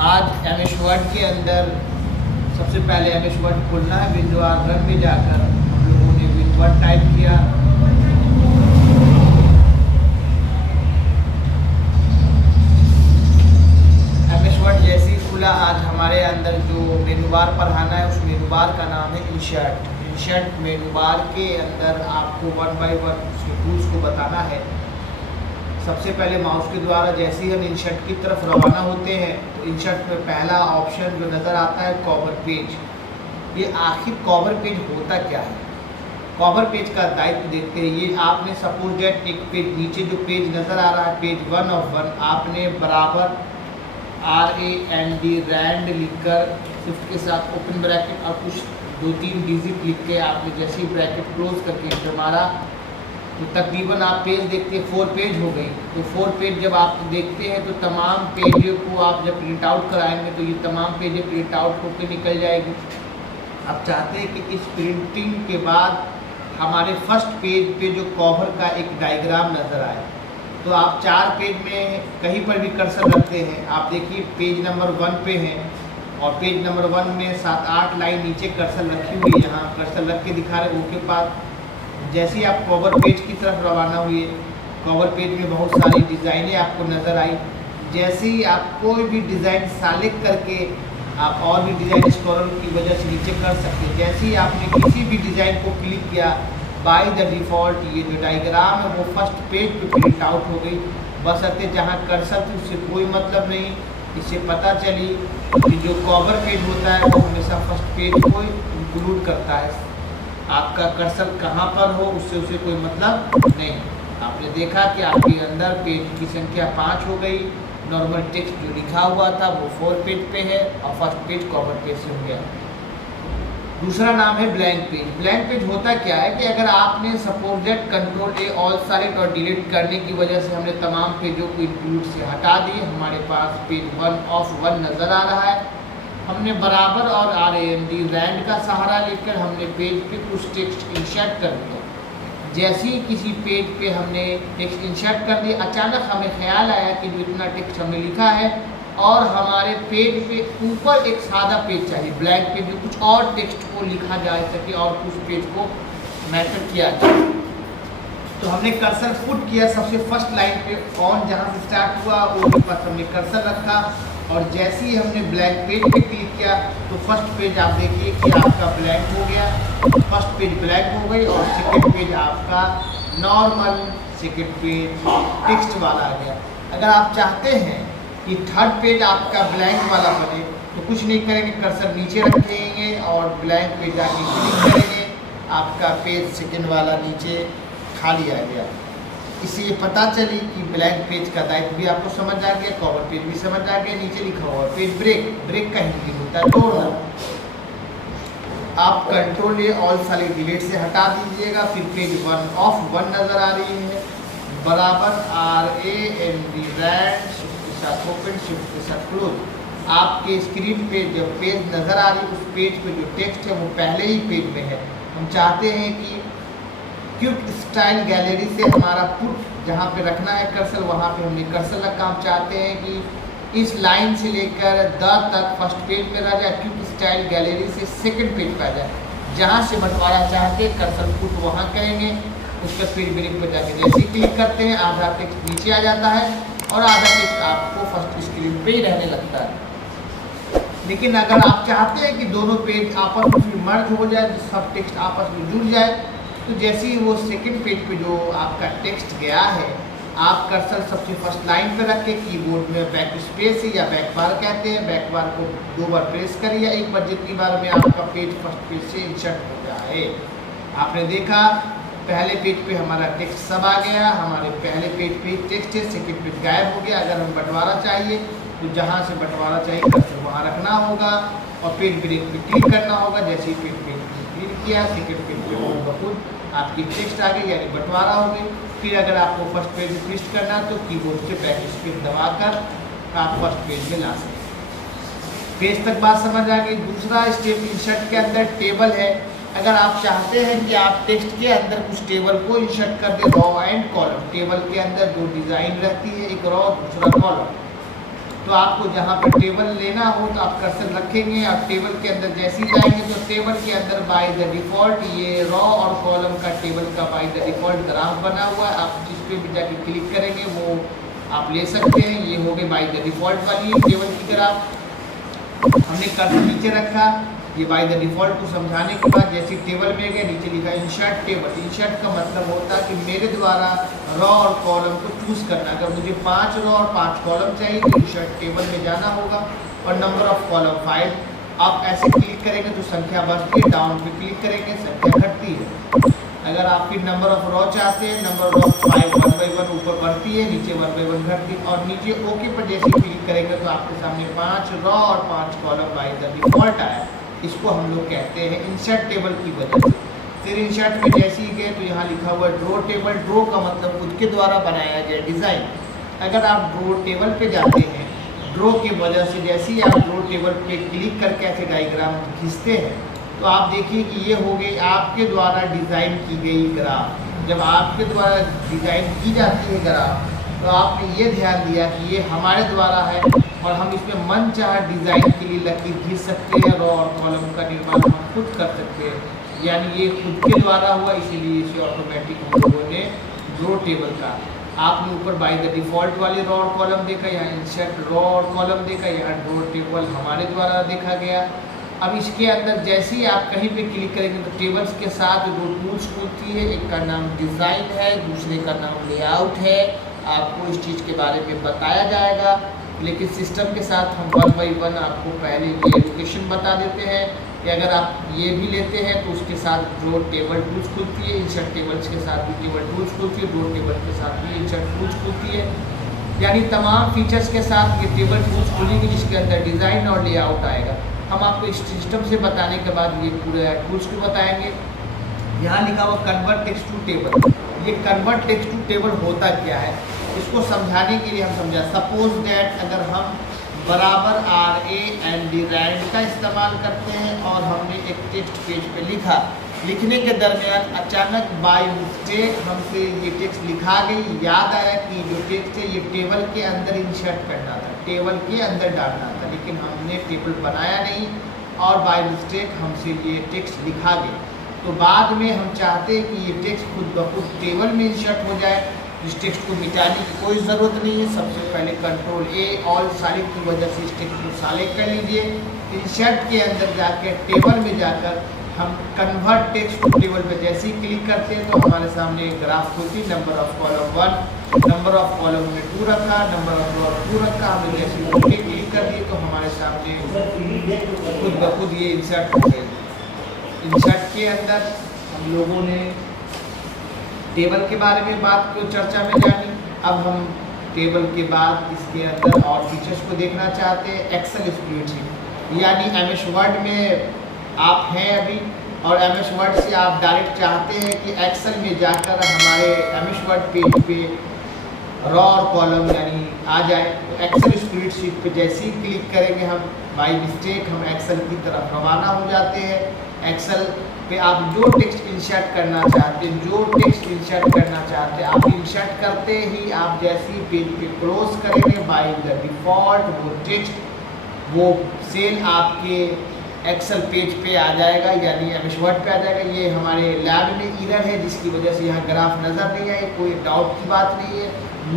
आज MS word के अंदर सबसे पहले एमएस वर्ड खोलना है। विंडो आर रन में जाकर हम लोगों ने विंडो वर्ड टाइप किया। एमएस वर्ड जैसे ही खुला, आज हमारे अंदर जो मेनू बार पढ़ाना है उस मेनू बार का नाम है इंसर्ट। इंसर्ट मेनू बार के अंदर आपको वन बाय वन उसके टूल्स को बताना है। सबसे पहले माउस के द्वारा जैसे ही हम इंसर्ट की तरफ रवाना होते हैं तो इंसर्ट में पहला ऑप्शन जो नज़र आता है कवर पेज। ये आखिर कवर पेज होता क्या है? कवर पेज का दायित्व देखते हैं। ये आपने सपोज दैट एक पेज नीचे जो पेज नज़र आ रहा है पेज 1 ऑफ 1, आपने बराबर RAND रैंड लिखकर शिफ्ट के साथ ओपन ब्रैकेट और कुछ 2-3 डिजिट लिख के आपने जैसे ही ब्रैकेट क्लोज करके एंटर मारा तो तकरीबन आप पेज देखते हैं 4 पेज हो गई। तो 4 पेज जब आप देखते हैं तो तमाम पेजों को आप जब प्रिंट आउट कराएंगे तो ये तमाम पेजें प्रिंट आउट होकर निकल जाएगी। आप चाहते हैं कि इस प्रिंटिंग के बाद हमारे फर्स्ट पेज पे जो कवर का एक डायग्राम नज़र आए, तो आप 4 पेज में कहीं पर भी कर्सर रखते हैं। आप देखिए पेज नंबर 1 पे हैं और पेज नंबर 1 में 7-8 लाइन नीचे कर्सर रखी हुई है। यहाँ कर्सर रख के दिखा रहे वो के पास। जैसे ही आप कवर पेज की तरफ रवाना हुए, कवर पेज में बहुत सारी डिज़ाइनें आपको नज़र आई। जैसे ही आप कोई भी डिज़ाइन सेलेक्ट करके आप और भी डिज़ाइन स्क्रॉल की वजह से नीचे कर सकते हैं। जैसे ही आपने किसी भी डिज़ाइन को क्लिक किया, बाय द डिफ़ॉल्ट ये जो डायग्राम है वो फर्स्ट पेज पे प्रिंट आउट हो गई। बशर्ते जहाँ कर्सर थी उससे कोई मतलब नहीं। इससे पता चली कि जो कवर पेज होता है वो हमेशा फर्स्ट पेज को इंक्लूड करता है। आपका कर्सर कहाँ पर हो उससे उसे कोई मतलब नहीं। आपने देखा कि आपके अंदर पेज की संख्या 5 हो गई। नॉर्मल टेक्स्ट जो लिखा हुआ था वो 4 पेज पे है और फर्स्ट पेज कवर पेज से हो गया। दूसरा नाम है ब्लैंक पेज। ब्लैंक पेज होता क्या है कि अगर आपने suppose that Ctrl+A all select और डिलीट करने की वजह से हमने तमाम पेजों को इंक्लूड से हटा दिए, हमारे पास पेज 1 ऑफ 1 नज़र आ रहा है। हमने बराबर और RAND रैंड का सहारा लेकर हमने पेज पे कुछ टेक्स्ट इंसर्ट कर दिया। जैसे ही किसी पेज पे हमने टेक्स्ट इंसर्ट कर दिया, अचानक हमें ख्याल आया कि जो इतना टेक्स्ट हमने लिखा है और हमारे पेज पे ऊपर एक सादा पेज चाहिए, ब्लैंक पेज में कुछ और टेक्स्ट को लिखा जा सके और कुछ पेज को मैटर किया जाए। तो हमने कर्सर पुट किया सबसे फर्स्ट लाइन पे, ऑन जहाँ से स्टार्ट हुआ वो के पास हमने कर्सर रखा और जैसे ही हमने ब्लैंक पेज पे क्लिक किया तो फर्स्ट पेज आप देखिए कि आपका ब्लैंक हो गया। फर्स्ट पेज ब्लैंक हो गई और सेकंड पेज आपका नॉर्मल सेकंड पेज टेक्स्ट वाला आ गया। अगर आप चाहते हैं कि थर्ड पेज आपका ब्लैंक वाला बने तो कुछ नहीं करेंगे, कर्सर नीचे रखेंगे और ब्लैंक पे जाके क्लिक करेंगे, आपका पेज सेकंड वाला नीचे खाली आ गया। इससे ये पता चली कि ब्लैंक पेज का दायित्व भी आपको समझ आ गया, कवर पेज भी समझ आ गया। नीचे लिखा हुआ पेज ब्रेक, ब्रेक का हिंदी होता है तोड़ना। आप Ctrl+A ऑल सेलेक्ट डिलीट से हटा दीजिएगा। फिर पेज 1 ऑफ 1 नज़र आ रही है, बराबर RAND रैंड शिफ्ट के साथ ओपन शिफ्ट के साथ क्लोज। आपके स्क्रीन पे जब पेज नज़र आ रही है उस पेज पे जो टेक्स्ट है वो पहले ही पेज में है। हम चाहते हैं कि क्विक स्टाइल गैलरी से हमारा पुट जहाँ पे रखना है कर्सर वहाँ पे हमने कर्सर रखा। हम चाहते हैं कि इस लाइन से लेकर द तक फर्स्ट पेज पे रह जाए, क्विक स्टाइल गैलरी से सेकंड पेज पे आ जाए। जहाँ से बंटवारा चाहते हैं कर्सर पुट वहाँ करेंगे। उसका पेज ब्रेक पर जाके जैसे ही क्लिक करते हैं आधा टेक्स्ट नीचे आ जाता है और आधा टेक्स्ट आपको फर्स्ट स्क्रीन पे ही रहने लगता है। लेकिन अगर आप चाहते हैं कि दोनों पेज आपस में मर्ज हो जाए, सब टेक्स्ट आपस में जुड़ जाए, तो जैसे ही वो सेकंड पेज पे जो आपका टेक्स्ट गया है, आप कर्सर सबसे फर्स्ट लाइन पे रख के कीबोर्ड में बैक स्पेस या बैक बार कहते हैं, बैक बार को 2 बार प्रेस करिए, एक बार जितनी बार में आपका पेज फर्स्ट पेज से इंसर्ट हो जाए। आपने देखा पहले पेज पे हमारा टेक्स्ट सब आ गया, हमारे पहले पेज पे टेक्स्ट है, सेकंड पेज गायब हो गया। अगर हम बंटवारा चाहिए तो जहाँ से बंटवारा चाहिए कर्सर वहाँ रखना होगा और पेज ब्रेक पे क्लिक करना होगा। जैसे ही पेज क्लिक किया सेकंड पेज पे होगा खुद आपकी टेक्स्ट आ गई यानी बंटवारा हो गई। फिर अगर आपको फर्स्ट पेज पेस्ट करना है तो कीबोर्ड से बैक स्पेस दबाकर आप फर्स्ट पेज में ला सकते। पेज तक बात समझ आ गई। दूसरा स्टेप इंसर्ट के अंदर टेबल है। अगर आप चाहते हैं कि आप टेक्स्ट के अंदर कुछ टेबल को इंसर्ट कर दें, रॉ एंड कॉलम, टेबल के अंदर 2 डिज़ाइन रहती है, एक रॉ दूसरा कॉलम। तो आपको जहाँ पर टेबल लेना हो तो आप कर्सर रखेंगे और टेबल के अंदर जैसे ही जाएंगे तो टेबल के अंदर बाय द डिफ़ॉल्ट ये रॉ और कॉलम का टेबल का बाय द डिफ़ॉल्ट ग्राफ बना हुआ है। आप जिस पे भी जाके क्लिक करेंगे वो आप ले सकते हैं। ये हो गए बाय द डिफ़ॉल्ट वाली टेबल की ग्राफ। हमने कर्सर नीचे रखा, ये बाय द डिफ़ॉल्ट को समझाने के बाद जैसे टेबल में गए नीचे लिखा इंसर्ट टेबल। इंसर्ट का मतलब होता है कि मेरे द्वारा रॉ और कॉलम को चूज़ करना। अगर मुझे 5 रॉ और 5 कॉलम चाहिए तो इंसर्ट टेबल में जाना होगा और नंबर ऑफ कॉलम 5। आप ऐसे क्लिक करेंगे तो संख्या बढ़ती है, डाउन पे क्लिक करेंगे संख्या घटती है। अगर आप फिर नंबर ऑफ रॉ चाहते हैं, नंबर ऑफ 5 1 बाई 1 ऊपर बढ़ती है, नीचे 1 बाई 1 घटती है और नीचे ओके पर जैसे क्लिक करेंगे तो आपके सामने 5 रॉ और 5 कॉलम बाय द डिफ़ॉल्ट आया। इसको हम लोग कहते हैं इंसर्ट टेबल की वजह से। फिर इंसर्ट में जैसे ही गए तो यहाँ लिखा हुआ ड्रॉ टेबल। ड्रॉ का मतलब खुद के द्वारा बनाया गया डिज़ाइन। अगर आप ड्रॉ टेबल पे जाते हैं, ड्रॉ की वजह से जैसे ही आप ड्रॉ टेबल पे क्लिक करके ऐसे डायग्राम खींचते हैं तो आप देखिए कि ये हो गई आपके द्वारा डिज़ाइन की गई ग्राफ। जब आपके द्वारा डिज़ाइन की जाती है ग्राफ तो आपने ये ध्यान दिया कि ये हमारे द्वारा है और हम इसमें मन चाह डिज़ाइन के लिए लकीर खींच सकते हैं। रॉ और कॉलम का निर्माण हम खुद कर सकते हैं, यानी ये खुद के द्वारा हुआ, इसीलिए इसे ऑटोमेटिक हम लोगों ने ड्रॉ टेबल का। आपने ऊपर बाय द डिफ़ॉल्ट वाले रॉ और कॉलम देखा, यहाँ इंसर्ट रॉ और कॉलम देखा, यहाँ ड्रॉ टेबल हमारे द्वारा देखा गया। अब इसके अंदर जैसे ही आप कहीं पे क्लिक करेंगे तो टेबल्स के साथ दो टूल्स खुलती है। एक का नाम डिज़ाइन है, दूसरे का नाम लेआउट है। आपको इस चीज़ के बारे में बताया जाएगा, लेकिन सिस्टम के साथ हम 1 बाई 1 आपको पहले ये एजुकेशन बता देते हैं कि अगर आप ये भी लेते हैं तो उसके साथ जो टेबल टूल्स खुलती है, इंसर्ट टेबल्स के साथ भी टेबल टूल्स खुलती है, ड्रॉ टेबल के साथ भी इंसर्ट टूल्स खुलती है। यानी तमाम फीचर्स के साथ ये टेबल टूल्स खुलेंगी जिसके अंदर डिज़ाइन और लेआउट आएगा। हम आपको इस सिस्टम से बताने के बाद ये पूरे टूल्स को बताएंगे। यहाँ लिखा हुआ कन्वर्ट टेक्स्ट टू टेबल। ये कन्वर्ट टेक्स्ट टू टेबल होता क्या है, इसको समझाने के लिए हम समझा। सपोज दैट अगर हम बराबर RAND का इस्तेमाल करते हैं और हमने एक टेक्स्ट पेज पे लिखा, लिखने के दरमियान अचानक बाय मिस्टेक हमसे ये टेक्स्ट लिखा गई, याद आया कि जो टेक्स्ट है ये टेबल के अंदर इंसर्ट करना था, टेबल के अंदर डालना था, लेकिन हमने टेबल बनाया नहीं और बाय मिस्टेक हमसे ये टेक्स्ट लिखा गया। तो बाद में हम चाहते हैं कि ये टेक्स्ट खुद ब खुद टेबल में इंसर्ट हो जाए। इस टेक्स्ट को मिटाने की कोई ज़रूरत नहीं है। सबसे पहले कंट्रोल A ऑल साइलेंट की वजह से इस टेक्स्ट को साइलेंट कर लीजिए। इंसर्ट के अंदर जाकर टेबल में जाकर हम कन्वर्ट टेक्स्ट टू टेबल पे जैसे ही क्लिक करते हैं तो हमारे सामने एक ग्राफ खुलती है। Number of column 1, number of column में 2 रखा, नंबर ऑफ रॉ 2 रखा। हमने जैसे ही ओके क्लिक कर दिए तो हमारे सामने खुद ब खुद ये इंसर्ट हो गए। इंसर्ट के अंदर हम लोगों ने टेबल के बारे में बात को चर्चा में जानी। अब हम टेबल के बाद इसके अंदर और फीचर्स को देखना चाहते हैं। एक्सेल स्प्रेडशीट यानी MS वर्ड में आप हैं अभी और MS वर्ड से आप डायरेक्ट चाहते हैं कि एक्सेल में जाकर हमारे MS वर्ड पेज पे रॉ और कॉलम यानी आ जाए। तो एक्सेल स्प्रेडशीट पे जैसे ही क्लिक करेंगे हम बाय मिस्टेक हम एक्सेल की तरफ रवाना हो जाते हैं। एक्सेल पे आप जो टेक्स्ट इंसर्ट करना चाहते हैं, आप इंसर्ट करते ही आप जैसे ही पेज पे क्लोज करेंगे बाय द डिफ़ॉल्ट वो टेक्स्ट वो सेल आपके एक्सेल पेज पे आ जाएगा, यानी MS वर्ड पे आ जाएगा। ये हमारे लैब में एरर है जिसकी वजह से यहाँ ग्राफ नज़र नहीं आए, कोई डाउट की बात नहीं है।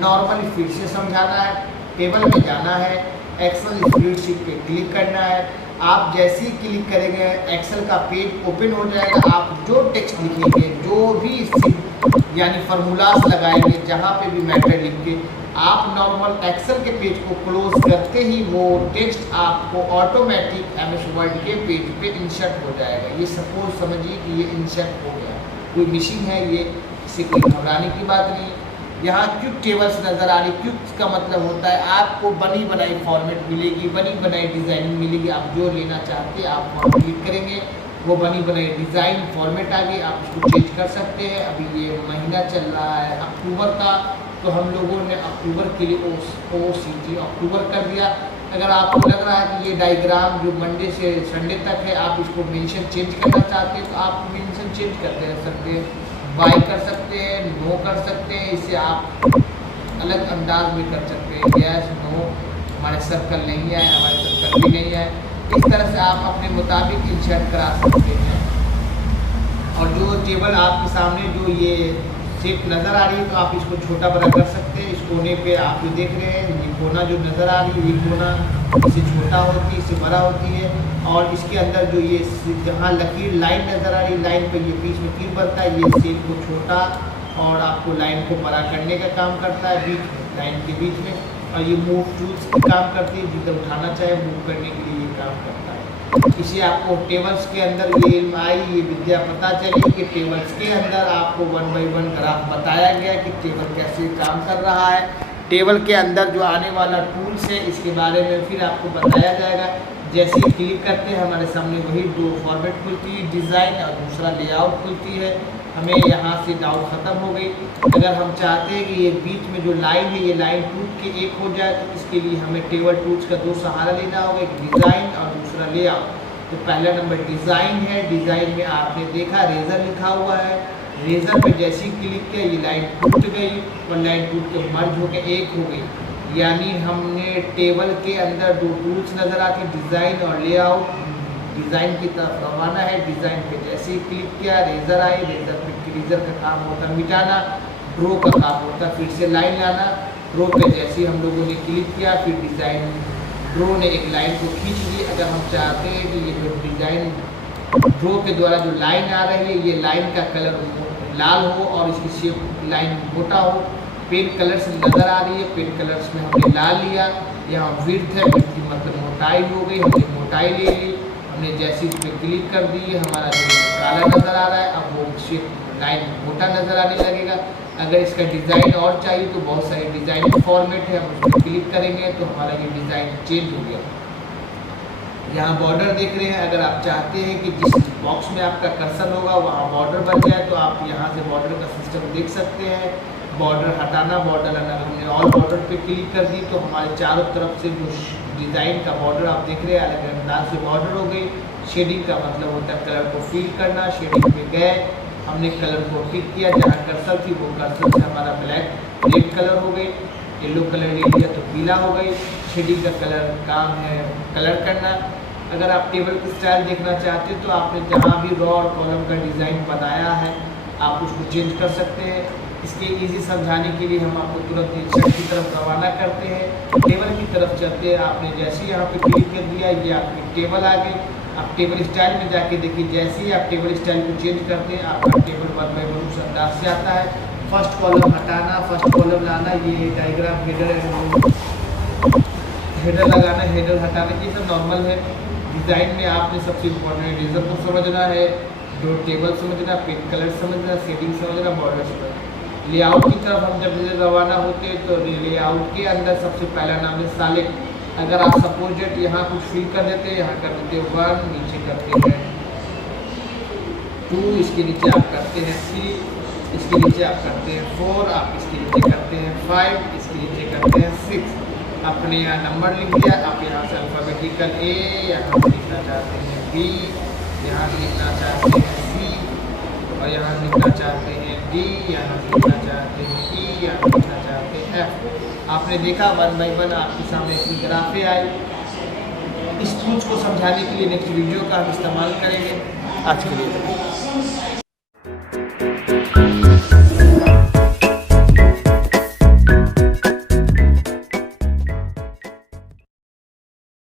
नॉर्मली फिर से समझाना है, टेबल में जाना है, एक्सेल स्प्रेडशीट पे क्लिक करना है। आप जैसे ही क्लिक करेंगे एक्सेल का पेज ओपन हो जाएगा। आप जो टेक्स्ट लिखेंगे, जो भी यानी फार्मूलाज लगाएंगे, जहाँ पे भी मैटर लिख के आप नॉर्मल एक्सेल के पेज को क्लोज करते ही वो टेक्स्ट आपको ऑटोमेटिक MS वर्ड के पेज पे इंसर्ट हो जाएगा। ये सपोज समझिए कि ये इंसर्ट हो गया, कोई मिसिंग है, ये इससे कोई घबराने की बात नहीं। यहाँ क्विक टेबल्स नज़र आ रही। क्विक का मतलब होता है आपको बनी बनाई फॉर्मेट मिलेगी, बनी बनाई डिज़ाइनिंग मिलेगी। आप जो लेना चाहते हैं आप वहाँ क्लिक करेंगे, वो बनी बनाई डिज़ाइन फॉर्मेट आ गई, आप उसको चेंज कर सकते हैं। अभी ये महीना चल रहा है अक्टूबर का, तो हम लोगों ने अक्टूबर के लिए OCT अक्टूबर कर दिया। अगर आपको लग रहा है कि ये डायग्राम जो मंडे से संडे तक है आप इसको मेंशन चेंज करना चाहते हैं तो आप मेंशन चेंज कर सकते हैं, बाय कर सकते हैं, नो कर सकते हैं। इसे आप अलग अंदाज में कर सकते हैं, यस नो हमारे सर्कल नहीं आए, हमारे सर्कल भी नहीं आए। इस तरह से आप अपने मुताबिक इंसर्ट करा सकते हैं। और जो टेबल आपके सामने जो ये शेप नज़र आ रही है, तो आप इसको छोटा बड़ा कर सकते हैं। इस कोने पे आप जो देख रहे हैं, ये कोना जो नज़र आ रही है, ये कोना इससे छोटा होती है, इससे बड़ा होती है। और इसके अंदर जो ये जहाँ लकीर लाइन नज़र आ रही है, लाइन पे ये बीच में तीर बनता है, ये शेप को छोटा और आपको लाइन को बड़ा करने का काम करता है बीच में, लाइन के बीच में। और ये मूव टूल्स की काम करती है, जिधर उठाना चाहे मूव करने के लिए ये काम करता है। इसे आपको टेबल्स के अंदर ये इल्म आई, ये विद्या पता चली कि टेबल्स के अंदर आपको 1 बाई 1 ग्राफ बताया गया कि टेबल कैसे काम कर रहा है। टेबल के अंदर जो आने वाला टूल्स है, इसके बारे में फिर आपको बताया जाएगा। जैसे ही क्लिक करते हैं, हमारे सामने वही दो फॉर्मेट खुलती है, डिज़ाइन और दूसरा लेआउट खुलती है। हमें यहाँ से डाउट ख़त्म हो गई। अगर हम चाहते हैं कि ये बीच में जो लाइन है, ये लाइन टूट के एक हो जाए, तो इसके लिए हमें टेबल टूल्स का 2 सहारा लेना होगा, एक डिज़ाइन और दूसरा लेआउट। तो पहला नंबर डिज़ाइन है। डिज़ाइन में आपने देखा रेज़र लिखा हुआ है, रेज़र पे जैसे ही क्लिक किया, ये लाइन टूट गई और लाइन टूट के मर्ज होकर एक हो गई। यानी हमने टेबल के अंदर 2 टूल्स नज़र आते, डिज़ाइन और लेआउट। डिज़ाइन की तरफ रवाना है। डिज़ाइन पे जैसे ही क्लिक किया, रेज़र आई, रेज़र का काम होता मिटाना, ड्रो का काम होता फिर से लाइन लाना। ड्रो पे जैसे ही हम लोगों ने क्लिक किया, फिर डिज़ाइन ड्रो ने एक लाइन को खींच ली। अगर हम चाहते हैं कि ये जो डिज़ाइन ड्रो के द्वारा जो लाइन आ रही है, ये लाइन का कलर लाल हो और इसकी शेप लाइन मोटा हो, पेन कलर्स नज़र आ रही है, पेन कलर्स में हमने लाल लिया। यहाँ विड्थ है, विड्थ की मतलब मोटाई हो गई, हमने मोटाई ले ली। हमने जैसे इस पर क्लिक कर दी, हमारा जो काला नज़र आ रहा है, अब वो शेप लाइन मोटा नज़र आने लगेगा। अगर इसका डिज़ाइन और चाहिए तो बहुत सारे डिज़ाइन फॉर्मेट है, हम उस पर क्लिक करेंगे तो हमारा ये डिज़ाइन चेंज हो गया। यहाँ बॉर्डर देख रहे हैं। अगर आप चाहते हैं कि जिस बॉक्स में आपका कर्सर होगा वहाँ बॉर्डर बन जाए, तो आप यहाँ से बॉर्डर का सिस्टम देख सकते हैं। बॉर्डर हटाना, बॉर्डर लाना, हमने ऑल बॉर्डर पे क्लिक कर दी तो हमारे चारों तरफ से जो डिज़ाइन का बॉर्डर आप देख रहे हैं, अलग अलग अंदाज से बॉर्डर हो गई। शेडिंग का मतलब होता है कलर को फील करना। शेडिंग पे गए, हमने कलर को पिक किया, जहाँ कर्सर थी वो कर्सर से हमारा ब्लैक रेड कलर हो गई। येलो कलर ले लिया तो पीला हो गई। शेडिंग का कलर काम है कलर करना। अगर आप टेबल की स्टाइल देखना चाहते हैं तो आपने जहाँ भी रॉ और कॉलम का डिज़ाइन बनाया है, आप उसको चेंज कर सकते हैं। इसके इजी समझाने के लिए हम आपको तुरंत इंसर्ट की तरफ रवाना करते हैं। टेबल की तरफ चलते हैं। आपने जैसे ही यहाँ पे क्लिक कर दिया, ये आपकी टेबल आ गई। आप टेबल स्टाइल में जाके देखिए, जैसे ही आप टेबल स्टाइल को चेंज करते हैं, आपका टेबल 1 बाई 1 उस अंदाज से आता है। फर्स्ट कॉलम हटाना, फर्स्ट कॉलम लाना, ये डायग्राम हेडर लगाना, हेडर हटाना, ये सब नॉर्मल है। डिज़ाइन में आपने सबसे इम्पोर्टेंट रेज़र को समझना है, दो टेबल समझना, पेन कलर समझना, शेडिंग समझना, बॉर्डर समझना। लेआउट की तरफ हम जब रवाना होते हैं तो लेआउट के अंदर सबसे पहला नाम है सेलेक्ट। अगर आप सपोज यहाँ कुछ फिल कर देते हैं, यहाँ कर देते हैं 1, नीचे करते हैं 2, इसके नीचे आप करते हैं 3, इसके नीचे आप करते हैं 4, आप इसके नीचे करते हैं 5, इसके नीचे करते हैं 6। आपने यहाँ नंबर लिख दिया। आप यहाँ से अल्फ़ाबेटिकल A, यहाँ से लिखना चाहते हैं B, यहाँ से लिखना चाहते हैं C, और यहाँ लिखना चाहते हैं D, यहाँ लिखना चाहते हैं E, यहाँ लिखना चाहते हैं F। आपने देखा 1 बाई 1 आपके सामने इतनी ग्राफें आई। इस टूल्स को समझाने के लिए नेक्स्ट वीडियो का हम इस्तेमाल करेंगे। आज के लिए